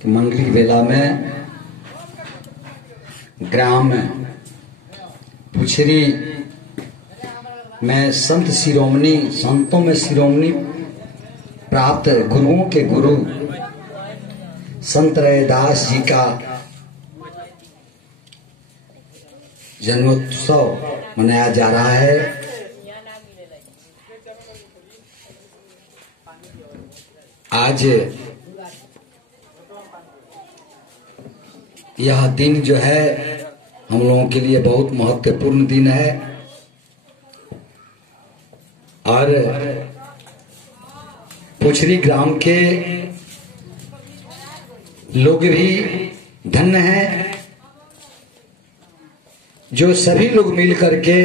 कि मंगली बेला में ग्राम पुछरी में संत शिरोमणि, संतों में शिरोमणि प्राप्त गुरुओं के गुरु संत रैदास जी का जन्मोत्सव मनाया जा रहा है। आज यह दिन जो है हम लोगों के लिए बहुत महत्वपूर्ण दिन है और पुछरी ग्राम के लोग भी धन्य हैं जो सभी लोग मिलकर के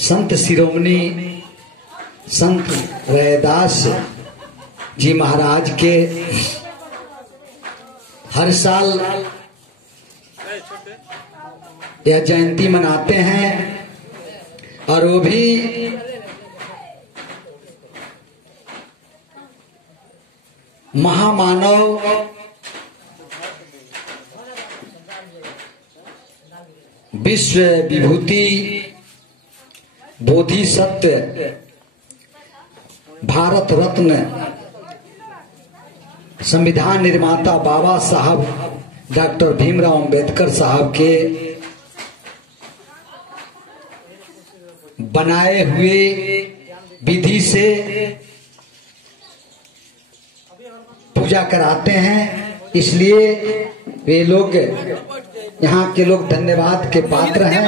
संत शिरोमणि संत रैदास जी महाराज के हर साल यह जयंती मनाते हैं और वो भी महामानव विश्व विभूति बोधिसत्व भारत रत्न संविधान निर्माता बाबा साहब डॉक्टर भीमराव अंबेडकर साहब के बनाए हुए विधि से पूजा कराते हैं, इसलिए वे लोग यहाँ के लोग धन्यवाद के पात्र हैं।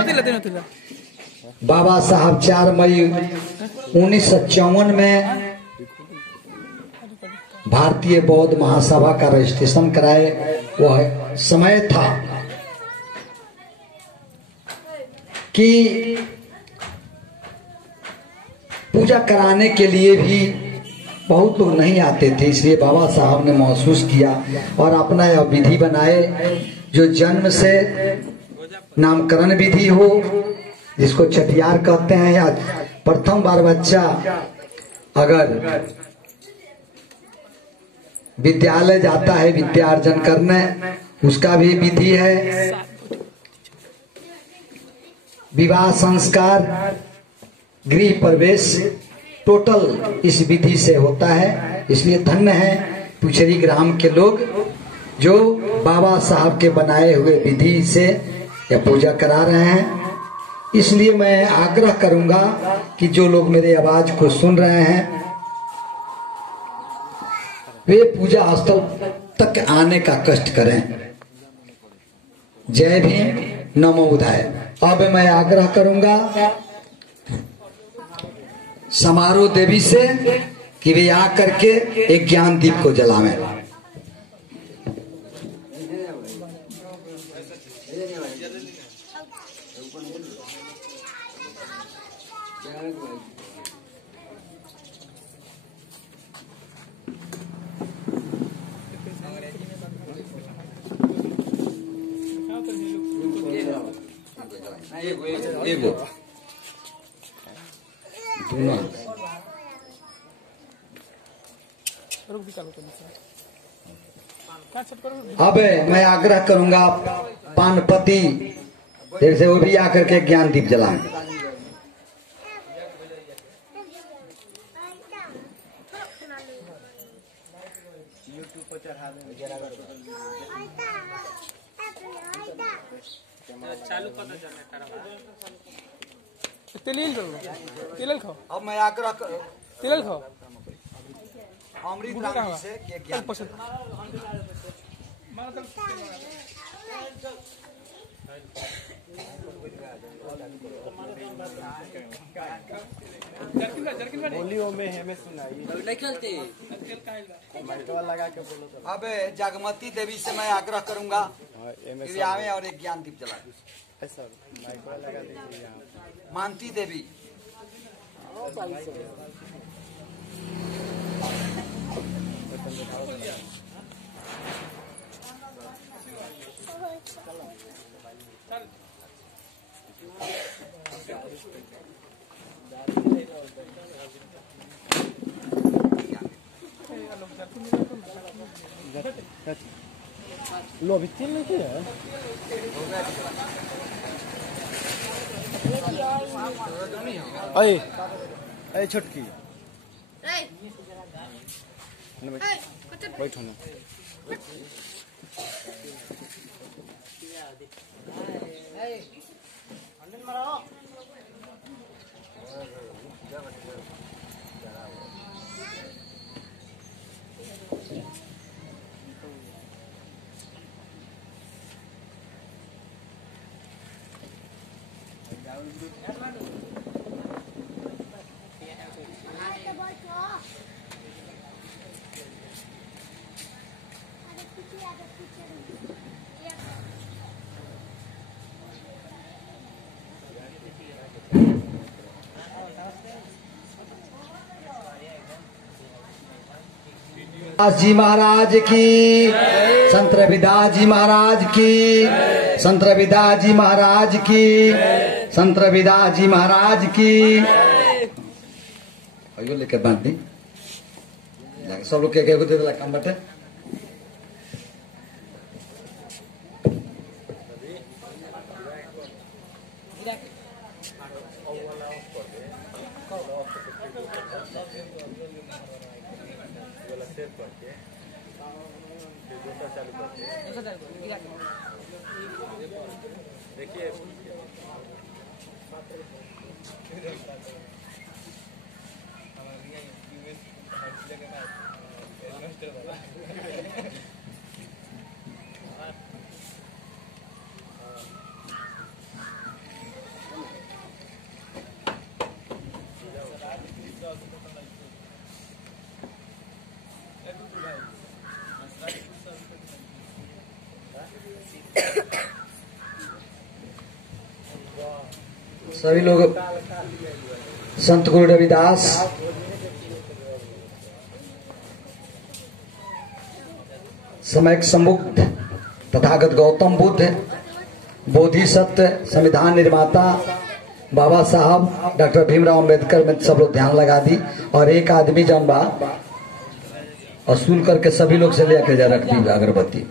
बाबा साहब 4 मई 1954 में भारतीय बौद्ध महासभा का रजिस्ट्रेशन कराए, वह समय था कि पूजा कराने के लिए भी बहुत लोग नहीं आते थे, इसलिए बाबा साहब ने महसूस किया और अपना यह विधि बनाए जो जन्म से नामकरण विधि हो, जिसको छठियार कहते हैं, या प्रथम बार बच्चा अगर विद्यालय जाता है विद्यार्जन करने, उसका भी विधि है। विवाह संस्कार गृह प्रवेश टोटल इस विधि से होता है, इसलिए धन्य है पुछरी ग्राम के लोग जो बाबा साहब के बनाए हुए विधि से यह पूजा करा रहे हैं। इसलिए मैं आग्रह करूंगा कि जो लोग मेरे आवाज को सुन रहे हैं वे पूजा स्थल तक आने का कष्ट करें। जय भीम, नमो बुद्धाय। अब मैं आग्रह करूंगा समारोह देवी से कि वे आकर के एक ज्ञान दीप को जलावें। एगो अब मैं आग्रह करूंगा पानपति जैसे वो भी आकर के ज्ञान दीप जलाएं। चालू करना तिलल खाओ। अब मैं आग्रह तिलल खाओ अमृत राम से कि ज्ञान बोलियो में हमें सुनाई लगा के बोलो। अब जागमती देवी से मैं आग्रह करूंगा कि आवे और एक ज्ञान दीप जलाए। मानती देवी लो अभी तेल नहीं है अरे अरे छुटकी बैठो ना दास जी महाराज की, संत रविदास जी महाराज की, संत रविदास जी महाराज की, संत रविदास जी महाराज की। अयो लेकर बांध दी सब लोग क्या दे दिला काम बटे सभी लोग संत गुरु रविदास समयक सम्मुक्त तथागत गौतम बुद्ध बोधिसत्व संविधान निर्माता बाबा साहब डॉक्टर भीमराव अम्बेडकर में सब लोग ध्यान लगा दी और एक आदमी जौन बा असूल करके सभी लोग से लेकर जा रख दी अगरबत्ती।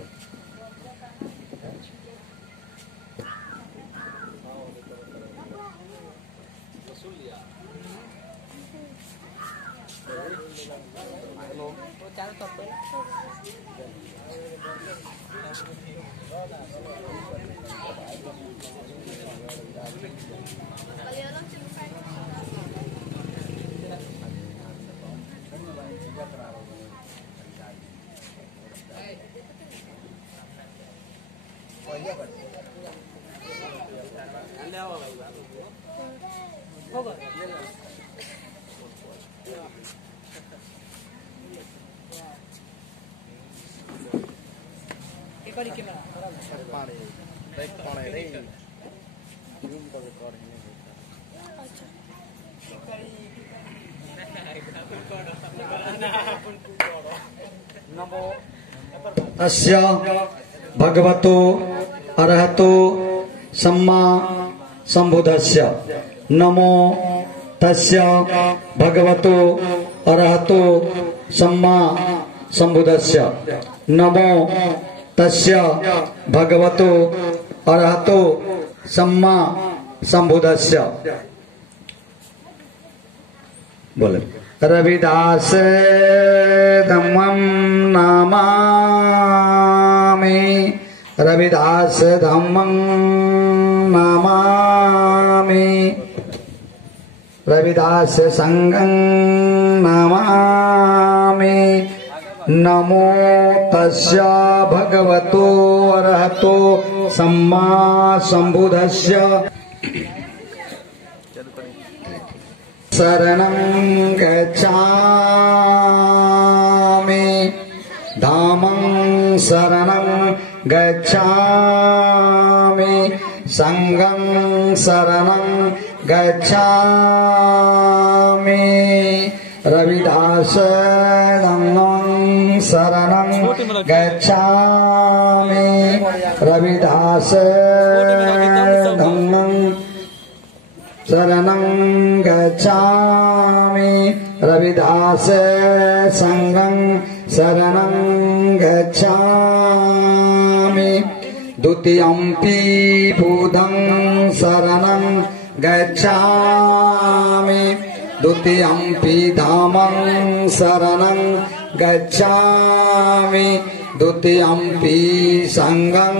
अस्य भगवतो अरहतो सम्मा संबुद्धस्य नमो तस्य भगवतो अरहतो सम्मा संबुद्धस्य नमो तस्य भगवतो अरहतो सम्मा संबुद्धस्य। बोले रविदास धम्मं नमामि, रविदास धम्मं नमामि, रविदास संघं नमामि, नमो तस्य भगवतो अरहतो सम्मा संबुद्धस्य। शरणं गच्छामि धामं शरणं गच्छामि संघं शरणं गच्छामि रविदास धम्मं शरणं गच्छामि रविदास धम्मं शरणं गच्छामि रविदास संघं शरणं गच्छामि द्वितीयंपि बुद्धं शरणं गच्छामि द्वितीयंपि धामं शरणं गच्छामि द्वितीयंपि संघं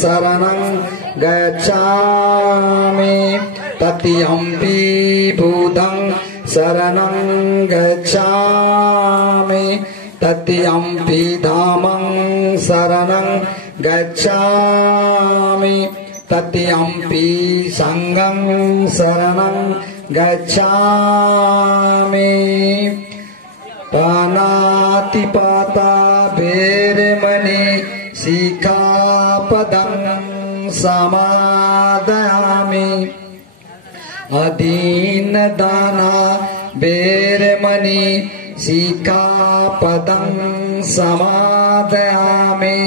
शरणं गच्छामि तृतीयंपि बुद्धं शरणं गच्छामि तृतीयंपि धामं शरणं गच्छामि तृतीयंपि संघं शरणं गच्छामि पानातिपाता वेरमणि सिक्खापदं समादयामि अदीनदाना वेरमणि सिक्खापदं समादयामि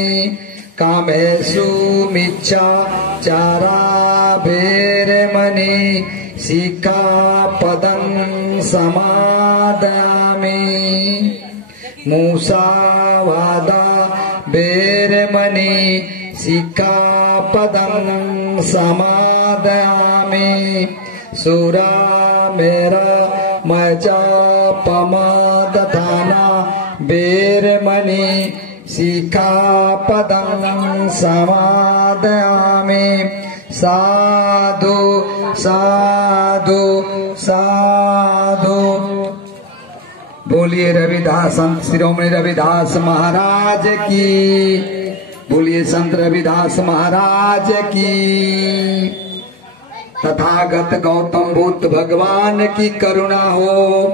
कामेषु मिच्छाचारा वेरमणि सिक्खापदं समादयामि मुसावादा वेरमणि सिक्खापदं समादयामि सुरामेरा मज्जपमादधाना वेरमणि सिक्खापदं समादयामि साधु साधु साधु। बोलिए रविदास संत शिरोमणि रविदास महाराज की, बोलिए संत रविदास महाराज की। तथागत गौतम बुद्ध भगवान की करुणा हो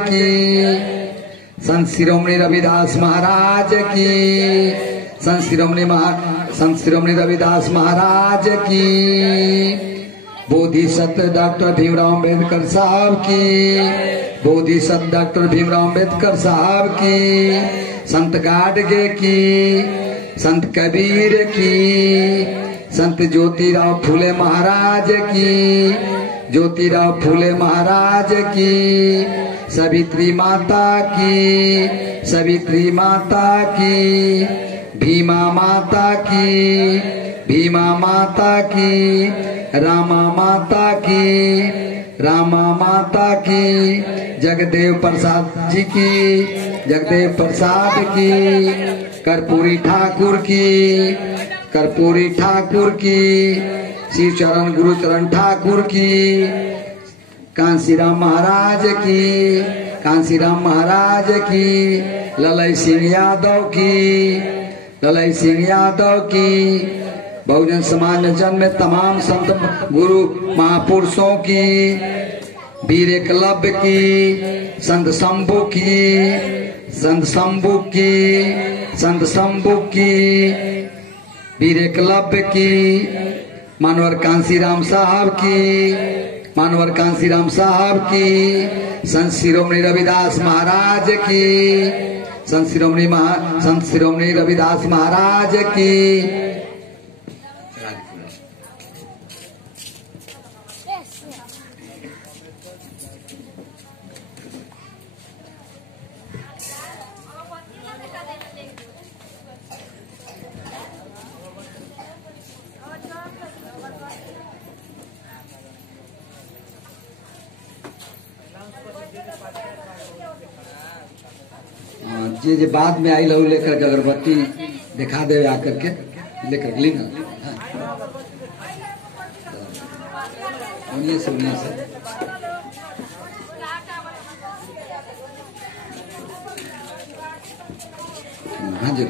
की। संत शिरोमणि रविदास महाराज की, संत शिरोमणि रविदास महाराज की। बोधिसत्व डॉक्टर भीमराव अम्बेडकर साहब की, बोधिसत्व डॉक्टर भीमराव अम्बेडकर साहब की। संत गाडगे की, संत कबीर की, संत ज्योतिराव फूले महाराज की, ज्योतिराव फूले महाराज की। सावित्री माता की, सावित्री माता की। भीमा माता की, भीमा माता की। रामा माता की, रामा माता की। जगदेव प्रसाद जी की, जगदेव प्रसाद की। कर्पूरी ठाकुर की, कर्पूरी ठाकुर की। श्री चरण गुरुचरण ठाकुर की। कांसीराम महाराज की, कांसीराम महाराज की। ललई सिंह यादव की, ललई सिंह यादव की। बहुजन समाज में जन्मे तमाम संत गुरु महापुरुषों की। वीर एकलव्य की, संत शंभु की, संत शंभु की, संत शंभु की। वीर एकलव्य की। मानवर कांसीराम साहब की, मानवर कांसीराम साहब की। संत शिरोमणि रविदास महाराज की, संत शिरोमणि रविदास महाराज की। जे बाद में आई लहू लेकर के अगरबत्ती दिखा दे आकर के लेकर ली ना। से हाँ जी।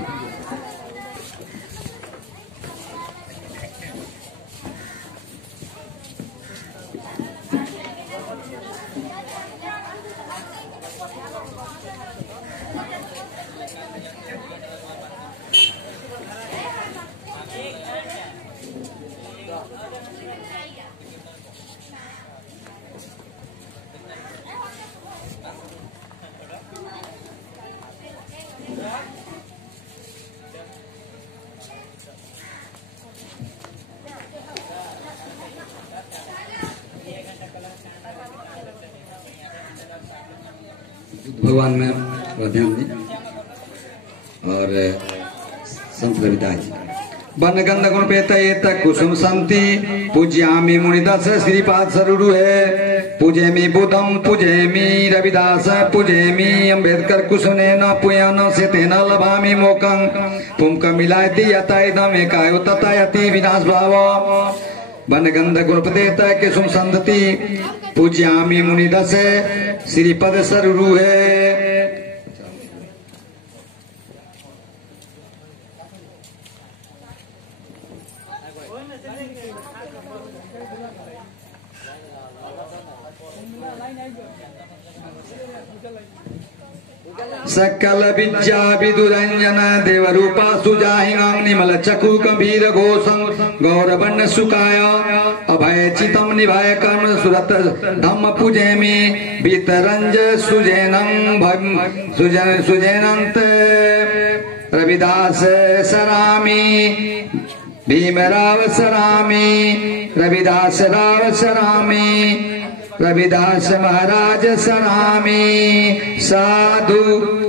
भगवान में ध्यान दें। और संत रविदास जी। वन गंध गुण पेत कुसुम संति पूज्यामि मुनिदास श्रीपाद सरुरु है पूजेमि बुद्धम पूजेमि रविदास पूजेमि अम्बेडकर कुसुनेन पुयन सेतेन लभामि मोकं पुंक मिलायति यताइदम एकायो ततायति विनाश भाव वन गंध गुण पेत कुसुम संति पूज्यामि मुनिदास श्रीपद सरुरु है। सकल विद्या विदुरंजन देव रूपा सुजाहिं निमल चकु गंभीर घोषं गौरवर्ण सुकाय अभय चितम निभय कर्म सुरत धम्म पूजेमि वितरंज सुजैनम सुजैनंत रविदास सरामि भीमराव सरामि रविदास राव सरामि रविदास महाराज सरामि साधु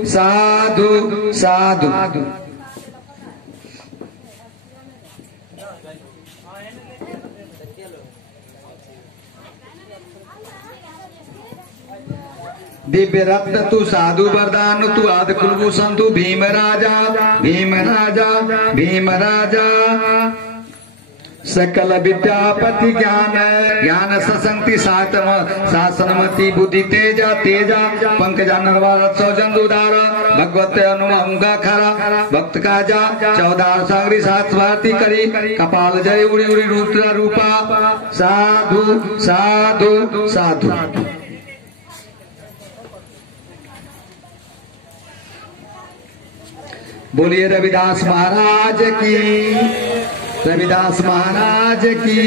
साधु साधु। दिव्य रत्न तू साधु वरदान तू आदि कुलभूषण तू भीम राजा भीम राजा भीम राजा सकल विद्यापति ज्ञान ज्ञान सशक्ति शासनमति बुद्धि तेजा तेजा पंकजा नरवार सौजन उदार भगवत अनुमंगा खरा भक्त का जा 14 सागरी 7 भारती करी कपाल जय उड़ी उड़ी रुद्र रूपा साधु साधु साधु। बोलिए रविदास महाराज की रविदास महाराज की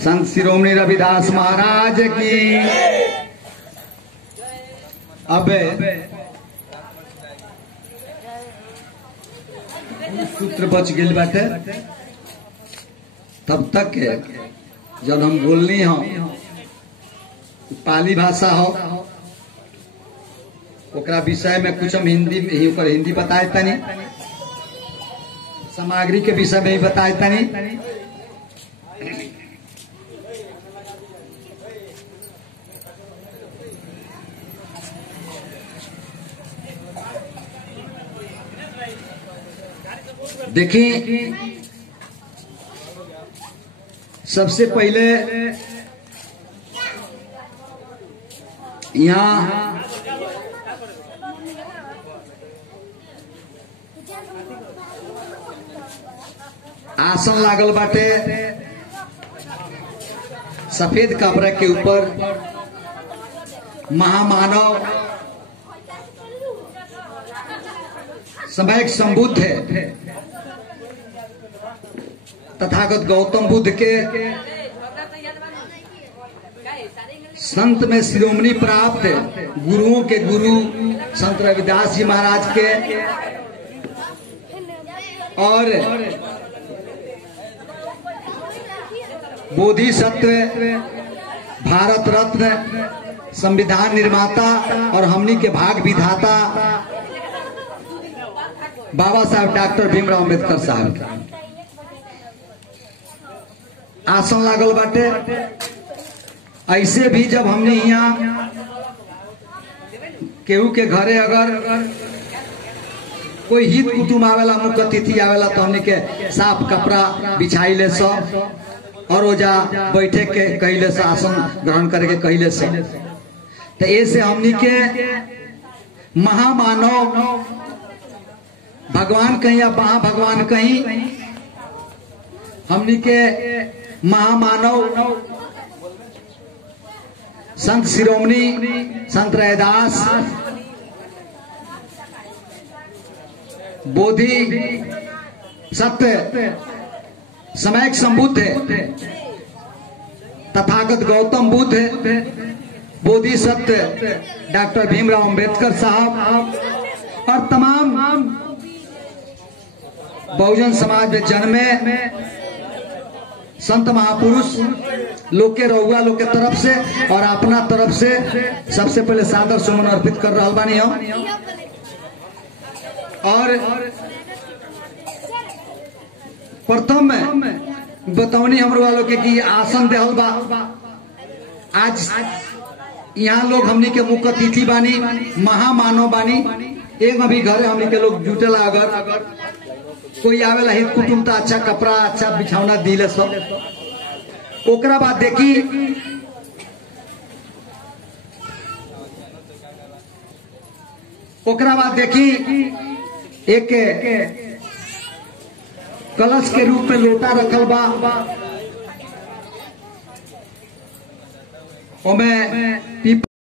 संत शिरोमणि रविदास महाराज की। अब सूत्र बच गए बाटे तब तक जब हम बोलनी हो पाली भाषा हो ओकरा विषय में कुछ हम हिंदी बताए तनी सामग्री के विषय में ही बताए तनी। देखिए सबसे पहले यहाँ आसन लागल बाटे सफेद कपड़ा के ऊपर महामानव समय संबुद्ध है तथागत गौतम बुद्ध के संत में शिरोमणि प्राप्त गुरुओं के गुरु संत रविदास जी महाराज के और बोधिसत्व भारत रत्न संविधान निर्माता और हमनी के भाग विधाता बाबा साहब डॉक्टर भीमराव अम्बेडकर साहब आसन लागल बाटे। ऐसे भी जब हमने यहाँ केहू के घरे अगर कोई हित कुटुम आवेला मुख्य अतिथि आवेला तो हमने के साफ कपड़ा बिछाई ले सब और ओजा बैठे के कहले से आसन ग्रहण करके कहले से तो ऐसे हमनी के महामानव भगवान कहीं या महाभगवान कहीं हमनी के महामानव संत शिरोमणि संत रविदास बोधि सत्य समय संबुद्ध है तथागत गौतम बुद्ध बोधि सत्य डॉक्टर भीमराव अम्बेडकर साहब और तमाम बहुजन समाज में जन्मे संत महापुरुष लोग के रहुआ लोग के तरफ से और अपना तरफ से सबसे पहले सादर सुमन अर्पित कर रहा बानी हम। और प्रथम बतौनी हमर वालों के कि आसन देहल बा। आज यहाँ लोग हमनी के मुख्य अतिथि बानी, महामानव बानी। एक अभी घर हमनी के लोग जुटेला, अगर कोई आवेला हित कुटुम तो अच्छा कपड़ा अच्छा बिछौना दिले सब। ओकरा बाद देखी एक कलश के रूप में लोटा रखल बा। ओमे